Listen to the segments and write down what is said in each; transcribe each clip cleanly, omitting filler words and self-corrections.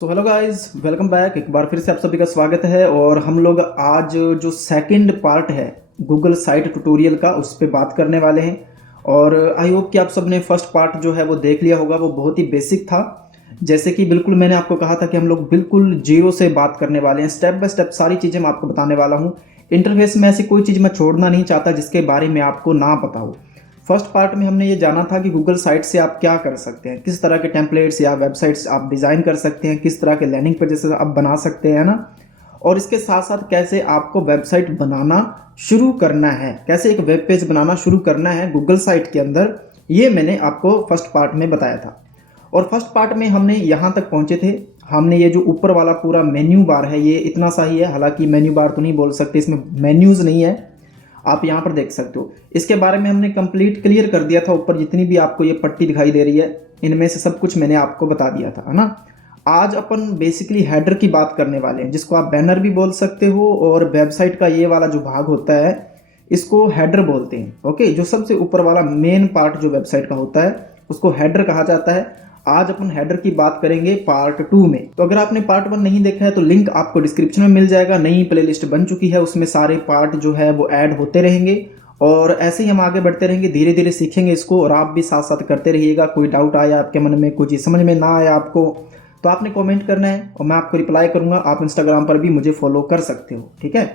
तो hello guys, welcome back. एक बार फिर से आप सभी का स्वागत है। और हम लोग आज जो सेकंड पार्ट है गूगल साइट ट्यूटोरियल का उस पर बात करने वाले हैं। और आई होप कि आप सब ने फर्स्ट पार्ट जो है वो देख लिया होगा। वो बहुत ही बेसिक था। जैसे कि बिल्कुल मैंने आपको कहा था कि हम लोग बिल्कुल जीरो से बात करने वाले हैं। स्टेप बाय स्टेप सारी चीज़ें मैं आपको बताने वाला हूँ। इंटरफेस में ऐसी कोई चीज़ मैं छोड़ना नहीं चाहता जिसके बारे में आपको ना पता हो। फर्स्ट पार्ट में हमने ये जाना था कि गूगल साइट से आप क्या कर सकते हैं, किस तरह के टेम्पलेट्स या वेबसाइट्स आप डिज़ाइन कर सकते हैं, किस तरह के लैंडिंग पेजेस आप बना सकते हैं ना। और इसके साथ साथ कैसे आपको वेबसाइट बनाना शुरू करना है, कैसे एक वेब पेज बनाना शुरू करना है गूगल साइट के अंदर, ये मैंने आपको फर्स्ट पार्ट में बताया था। और फर्स्ट पार्ट में हमने यहाँ तक पहुँचे थे। हमने ये जो ऊपर वाला पूरा मेन्यू बार है ये इतना सा ही है, हालांकि मेन्यू बार तो नहीं बोल सकते, इसमें मेन्यूज़ नहीं है। आप यहाँ पर देख सकते हो। इसके बारे में हमने कंप्लीट क्लियर कर दिया था। ऊपर जितनी भी आपको ये पट्टी दिखाई दे रही है इनमें से सब कुछ मैंने आपको बता दिया था, है ना। आज अपन बेसिकली हेडर की बात करने वाले हैं, जिसको आप बैनर भी बोल सकते हो। और वेबसाइट का ये वाला जो भाग होता है इसको हेडर बोलते हैं। ओके, जो सबसे ऊपर वाला मेन पार्ट जो वेबसाइट का होता है उसको हेडर कहा जाता है। आज अपन हेडर की बात करेंगे पार्ट 2 में। तो अगर आपने पार्ट 1 नहीं देखा है तो लिंक आपको डिस्क्रिप्शन में मिल जाएगा। नई प्लेलिस्ट बन चुकी है, उसमें सारे पार्ट जो है वो ऐड होते रहेंगे। और ऐसे ही हम आगे बढ़ते रहेंगे, धीरे धीरे सीखेंगे इसको। और आप भी साथ साथ करते रहिएगा। कोई डाउट आया आपके मन में, कोई चीज़ समझ में ना आया आपको, तो आपने कमेंट करना है और मैं आपको रिप्लाई करूंगा। आप इंस्टाग्राम पर भी मुझे फॉलो कर सकते हो, ठीक है।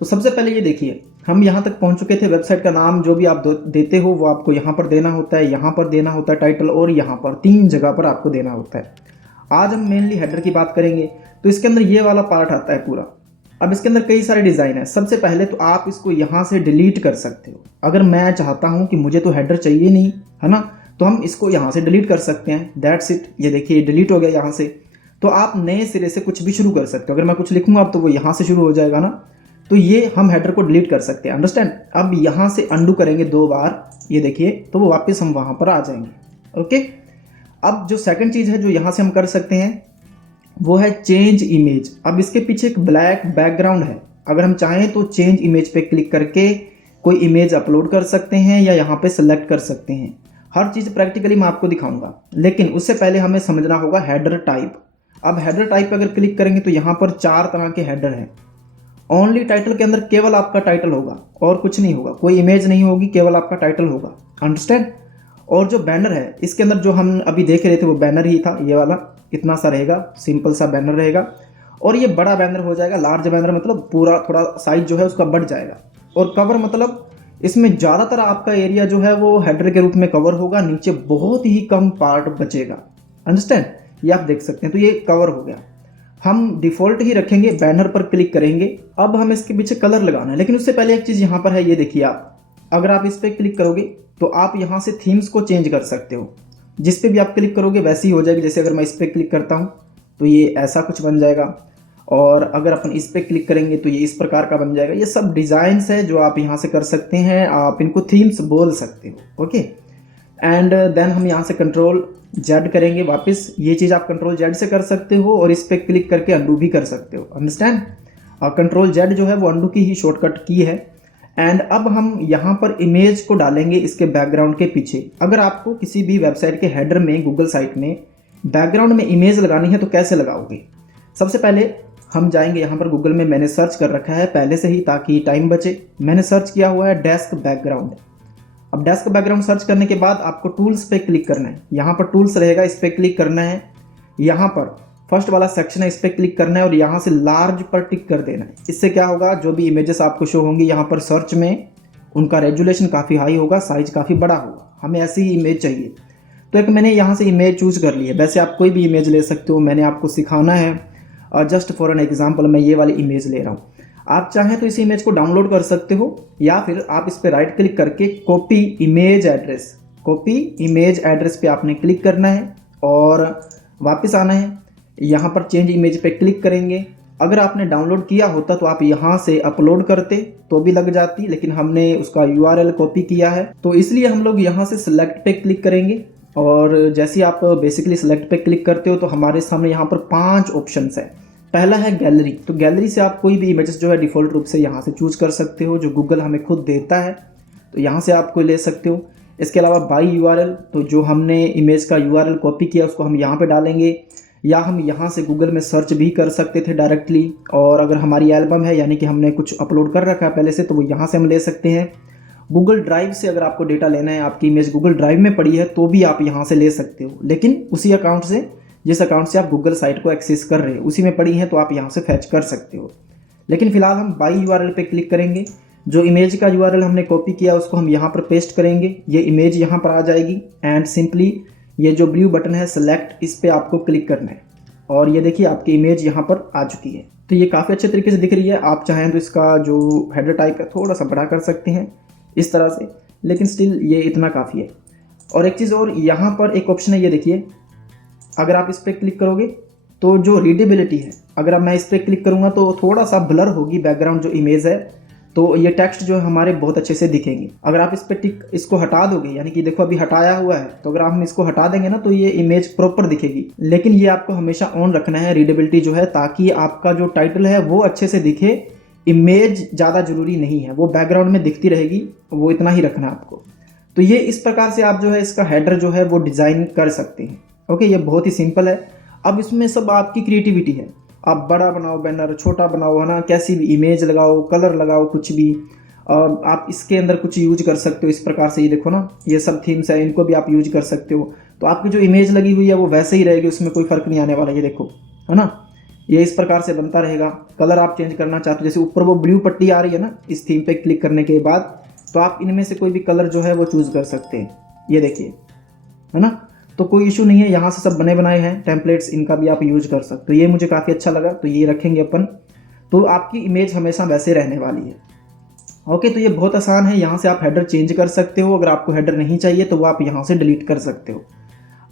तो सबसे पहले ये देखिए, हम यहाँ तक पहुँच चुके थे। वेबसाइट का नाम जो भी आप देते हो वो आपको यहाँ पर देना होता है, यहाँ पर देना होता है टाइटल, और यहाँ पर 3 जगह पर आपको देना होता है। आज हम मेनली हेडर की बात करेंगे। तो इसके अंदर ये वाला पार्ट आता है पूरा। अब इसके अंदर कई सारे डिज़ाइन है। सबसे पहले तो आप इसको यहाँ से डिलीट कर सकते हो। अगर मैं चाहता हूँ कि मुझे तो हेडर चाहिए नहीं, है ना, तो हम इसको यहाँ से डिलीट कर सकते हैं। That's it. ये देखिए डिलीट हो गया यहाँ से। तो आप नए सिरे से कुछ भी शुरू कर सकते हो। अगर मैं कुछ लिखूंगा अब तो वो यहाँ से शुरू हो जाएगा ना। तो ये हम हेडर को डिलीट कर सकते हैं, अंडरस्टैंड। अब यहाँ से अंडू करेंगे 2 बार, ये देखिए, तो वो वापस हम वहाँ पर आ जाएंगे। ओके। अब जो सेकंड चीज़ है जो यहाँ से हम कर सकते हैं वो है चेंज इमेज। अब इसके पीछे एक ब्लैक बैकग्राउंड है। अगर हम चाहें तो चेंज इमेज पे क्लिक करके कोई इमेज अपलोड कर सकते हैं या यहाँ पे सेलेक्ट कर सकते हैं। हर चीज़ प्रैक्टिकली मैं आपको दिखाऊंगा, लेकिन उससे पहले हमें समझना होगा हेडर टाइप। अब हेडर टाइप पे अगर क्लिक करेंगे तो यहाँ पर 4 तरह के हेडर हैं। ओनली टाइटल के अंदर केवल आपका टाइटल होगा और कुछ नहीं होगा, कोई इमेज नहीं होगी, केवल आपका टाइटल होगा, अंडरस्टैंड। और जो बैनर है इसके अंदर जो हम अभी देख रहे थे वो बैनर ही था, ये वाला इतना सा रहेगा, सिंपल सा बैनर रहेगा। और ये बड़ा बैनर हो जाएगा। लार्ज बैनर मतलब पूरा थोड़ा साइज जो है उसका बढ़ जाएगा। और कवर मतलब इसमें ज़्यादातर आपका एरिया जो है वो हेडर के रूप में कवर होगा, नीचे बहुत ही कम पार्ट बचेगा, अंडरस्टैंड। ये आप देख सकते हैं। तो ये कवर हो गया। हम डिफ़ॉल्ट ही रखेंगे, बैनर पर क्लिक करेंगे। अब हम इसके पीछे कलर लगाना है, लेकिन उससे पहले एक चीज़ यहाँ पर है, ये देखिए आप। अगर आप इस पर क्लिक करोगे तो आप यहाँ से थीम्स को चेंज कर सकते हो। जिस पे भी आप क्लिक करोगे वैसी ही हो जाएगी। जैसे अगर मैं इस पर क्लिक करता हूँ तो ये ऐसा कुछ बन जाएगा, और अगर अपन इस पर क्लिक करेंगे तो ये इस प्रकार का बन जाएगा। ये सब डिज़ाइंस है जो आप यहाँ से कर सकते हैं, आप इनको थीम्स बोल सकते हो। ओके। एंड देन हम यहाँ से कंट्रोल जेड करेंगे वापस। ये चीज़ आप कंट्रोल जेड से कर सकते हो और इस पर क्लिक करके अंडू भी कर सकते हो, अंडरस्टैंड। कंट्रोल जेड जो है वो अंडू की ही शॉर्टकट की है। एंड अब हम यहाँ पर इमेज को डालेंगे इसके बैकग्राउंड के पीछे। अगर आपको किसी भी वेबसाइट के हेडर में, गूगल साइट में बैकग्राउंड में इमेज लगानी है तो कैसे लगाओगे। सबसे पहले हम जाएंगे यहाँ पर, गूगल में मैंने सर्च कर रखा है पहले से ही ताकि टाइम बचे। मैंने सर्च किया हुआ है डेस्क बैकग्राउंड। अब डेस्क बैकग्राउंड सर्च करने के बाद आपको टूल्स पे क्लिक करना है। यहाँ पर टूल्स रहेगा, इस पर क्लिक करना है। यहाँ पर फर्स्ट वाला सेक्शन है, इस पर क्लिक करना है और यहाँ से लार्ज पर टिक कर देना है। इससे क्या होगा, जो भी इमेजेस आपको शो होंगी यहाँ पर सर्च में, उनका रेजुलेशन काफ़ी हाई होगा, साइज काफ़ी बड़ा होगा। हमें ऐसी ही इमेज चाहिए। तो एक मैंने यहाँ से इमेज चूज़ कर ली है। वैसे आप कोई भी इमेज ले सकते हो, मैंने आपको सिखाना है और जस्ट फॉर एन एग्जाम्पल मैं ये वाली इमेज ले रहा हूँ। आप चाहें तो इस इमेज को डाउनलोड कर सकते हो, या फिर आप इस पर राइट क्लिक करके copy image address, copy image address पे आपने क्लिक करना है और वापस आना है। यहाँ पर चेंज इमेज पे क्लिक करेंगे। अगर आपने डाउनलोड किया होता तो आप यहाँ से अपलोड करते तो भी लग जाती, लेकिन हमने उसका URL कॉपी किया है तो इसलिए हम लोग यहाँ से सिलेक्ट पे क्लिक करेंगे। और जैसे आप बेसिकली सिलेक्ट पे क्लिक करते हो तो हमारे सामने यहाँ पर 5 ऑप्शंस है। पहला है गैलरी। तो गैलरी से आप कोई भी इमेजेस जो है डिफ़ॉल्ट रूप से यहाँ से चूज कर सकते हो, जो गूगल हमें खुद देता है, तो यहाँ से आप कोई ले सकते हो। इसके अलावा बाई URL, तो जो हमने इमेज का URL कॉपी किया उसको हम यहाँ पे डालेंगे। या हम यहाँ से गूगल में सर्च भी कर सकते थे डायरेक्टली। और अगर हमारी एल्बम है यानी कि हमने कुछ अपलोड कर रखा है पहले से, तो वो यहाँ से हम ले सकते हैं। गूगल ड्राइव से अगर आपको डेटा लेना है, आपकी इमेज गूगल ड्राइव में पड़ी है तो भी आप यहाँ से ले सकते हो, लेकिन उसी अकाउंट से जिस अकाउंट से आप गूगल साइट को एक्सेस कर रहे हो उसी में पड़ी है, तो आप यहाँ से फैच कर सकते हो। लेकिन फिलहाल हम बाई यूआरएल पे क्लिक करेंगे। जो इमेज का यूआरएल हमने कॉपी किया उसको हम यहाँ पर पेस्ट करेंगे, ये इमेज यहाँ पर आ जाएगी। एंड सिंपली ये जो ब्लू बटन है सेलेक्ट, इस पर आपको क्लिक करना है और ये देखिए आपकी इमेज यहाँ पर आ चुकी है। तो ये काफ़ी अच्छे तरीके से दिख रही है। आप चाहें तो इसका जो हेडर टाइप है थोड़ा सा बड़ा कर सकते हैं इस तरह से, लेकिन स्टिल ये इतना काफ़ी है। और एक चीज़ और, यहाँ पर एक ऑप्शन है, ये देखिए, अगर आप इस पर क्लिक करोगे तो जो रीडेबिलिटी है, अगर अब मैं इस पर क्लिक करूँगा तो थोड़ा सा ब्लर होगी बैकग्राउंड जो इमेज है, तो ये टेक्स्ट जो है हमारे बहुत अच्छे से दिखेंगे। अगर आप इस पर टिक इसको हटा दोगे, यानी कि देखो अभी हटाया हुआ है, तो अगर हम इसको हटा देंगे ना तो ये इमेज प्रॉपर दिखेगी। लेकिन ये आपको हमेशा ऑन रखना है रीडेबिलिटी जो है, ताकि आपका जो टाइटल है वो अच्छे से दिखे। इमेज ज़्यादा जरूरी नहीं है, वो बैकग्राउंड में दिखती रहेगी, वो इतना ही रखना है आपको। तो ये इस प्रकार से आप जो है इसका हेडर जो है वो डिज़ाइन कर सकते हैं। ओके, ये बहुत ही सिंपल है। अब इसमें सब आपकी क्रिएटिविटी है, आप बड़ा बनाओ बैनर, छोटा बनाओ, है ना, कैसी भी इमेज लगाओ, कलर लगाओ, कुछ भी। आप इसके अंदर कुछ यूज कर सकते हो इस प्रकार से। ये देखो ना, ये सब थीम्स है, इनको भी आप यूज कर सकते हो। तो आपकी जो इमेज लगी हुई है वो वैसे ही रहेगी, उसमें कोई फ़र्क नहीं आने वाला। ये देखो, है ना, ये इस प्रकार से बनता रहेगा। कलर आप चेंज करना चाहते हो, जैसे ऊपर वो ब्लू पट्टी आ रही है ना, इस थीम पे क्लिक करने के बाद तो आप इनमें से कोई भी कलर जो है वो चूज़ कर सकते हैं। ये देखिए, है ना, तो कोई इशू नहीं है, यहाँ से सब बने बनाए हैं टेम्पलेट्स, इनका भी आप यूज कर सकते हो। ये मुझे काफ़ी अच्छा लगा, तो ये रखेंगे अपन। तो आपकी इमेज हमेशा वैसे रहने वाली है। ओके, तो ये बहुत आसान है। यहाँ से आप हेडर चेंज कर सकते हो, अगर आपको हेडर नहीं चाहिए तो वो आप यहाँ से डिलीट कर सकते हो।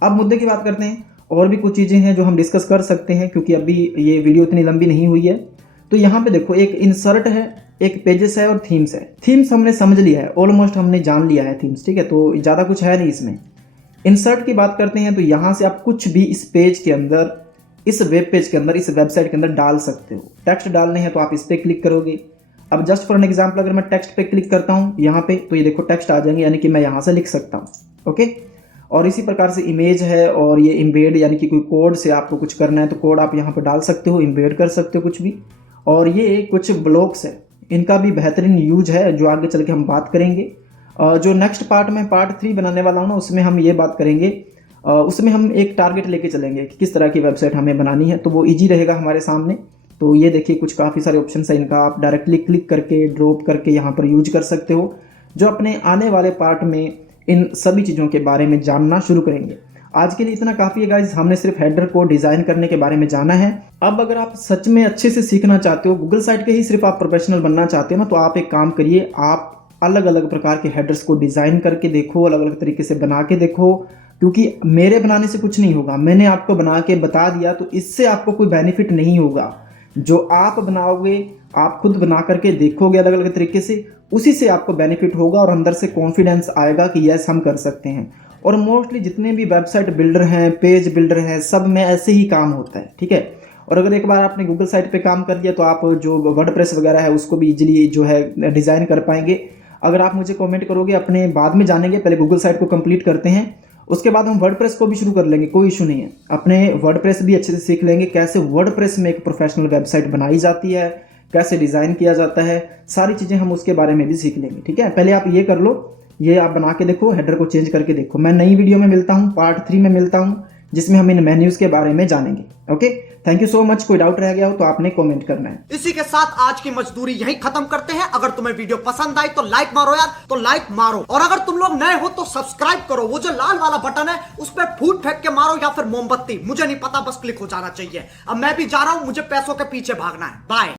अब मुद्दे की बात करते हैं, और भी कुछ चीज़ें हैं जो हम डिस्कस कर सकते हैं, क्योंकि अभी ये वीडियो इतनी लंबी नहीं हुई है। तो यहाँ पे देखो, एक इंसर्ट है, एक पेजेस है और थीम्स है। थीम्स हमने समझ लिया है, ऑलमोस्ट हमने जान लिया है थीम्स, ठीक है, तो ज़्यादा कुछ है नहीं इसमें। इंसर्ट की बात करते हैं, तो यहाँ से आप कुछ भी इस पेज के अंदर, इस वेब पेज के अंदर, इस वेबसाइट के अंदर डाल सकते हो। टेक्स्ट डालने हैं तो आप इस पर क्लिक करोगे। अब जस्ट फॉर एन एग्जाम्पल, अगर मैं टेक्स्ट पे क्लिक करता हूँ यहाँ पे, तो ये देखो टेक्स्ट आ जाएंगे, यानी कि मैं यहाँ से लिख सकता हूँ। ओके, और इसी प्रकार से इमेज है, और ये इम्बेड, यानी कि कोई कोड से आपको कुछ करना है तो कोड आप यहाँ पर डाल सकते हो, इम्बेड कर सकते हो कुछ भी। और ये कुछ ब्लॉक्स है, इनका भी बेहतरीन यूज है जो आगे चल के हम बात करेंगे। जो नेक्स्ट पार्ट में पार्ट 3 बनाने वाला हूँ ना, उसमें हम ये बात करेंगे, उसमें हम एक टारगेट लेके चलेंगे कि किस तरह की वेबसाइट हमें बनानी है, तो वो इजी रहेगा हमारे सामने। तो ये देखिए, कुछ काफ़ी सारे ऑप्शन है, इनका आप डायरेक्टली क्लिक करके ड्रॉप करके यहाँ पर यूज कर सकते हो, जो अपने आने वाले पार्ट में इन सभी चीज़ों के बारे में जानना शुरू करेंगे। आज के लिए इतना काफ़ी है गाइस, हमने सिर्फ हेडर को डिज़ाइन करने के बारे में जाना है। अब अगर आप सच में अच्छे से सीखना चाहते हो, गूगल साइट के ही सिर्फ आप प्रोफेशनल बनना चाहते हो ना, तो आप एक काम करिए, आप अलग अलग प्रकार के हेडर्स को डिज़ाइन करके देखो, अलग अलग तरीके से बना के देखो। क्योंकि मेरे बनाने से कुछ नहीं होगा, मैंने आपको बना के बता दिया, तो इससे आपको कोई बेनिफिट नहीं होगा। जो आप बनाओगे, आप खुद बना करके देखोगे अलग अलग तरीके से, उसी से आपको बेनिफिट होगा और अंदर से कॉन्फिडेंस आएगा कि यस हम कर सकते हैं। और मोस्टली जितने भी वेबसाइट बिल्डर हैं, पेज बिल्डर हैं, सब में ऐसे ही काम होता है, ठीक है। और अगर एक बार आपने गूगल साइट पे काम कर लिया तो आप जो वर्डप्रेस वगैरह है उसको भी इजीली जो है डिज़ाइन कर पाएंगे। अगर आप मुझे कमेंट करोगे, अपने बाद में जानेंगे, पहले गूगल साइट को कंप्लीट करते हैं, उसके बाद हम वर्डप्रेस को भी शुरू कर लेंगे, कोई इशू नहीं है। अपने वर्डप्रेस भी अच्छे से सीख लेंगे, कैसे वर्डप्रेस में एक प्रोफेशनल वेबसाइट बनाई जाती है, कैसे डिज़ाइन किया जाता है, सारी चीज़ें हम उसके बारे में भी सीख लेंगे, ठीक है। पहले आप ये कर लो, ये आप बना के देखो, हेडर को चेंज करके देखो। मैं नई वीडियो में मिलता हूँ, पार्ट 3 में मिलता हूँ, जिसमें हम इन मेन्यूज़ के बारे में जानेंगे। Okay, thank you so much. कोई डाउट रह गया हो तो आपने कमेंट करना है। इसी के साथ आज की मजदूरी यहीं खत्म करते हैं। अगर तुम्हें वीडियो पसंद आई तो लाइक मारो यार, तो लाइक मारो। और अगर तुम लोग नए हो तो सब्सक्राइब करो, वो जो लाल वाला बटन है उस पर फूट फेंक के मारो या फिर मोमबत्ती, मुझे नहीं पता, बस क्लिक हो जाना चाहिए। अब मैं भी जा रहा हूं, मुझे पैसों के पीछे भागना है। बाय।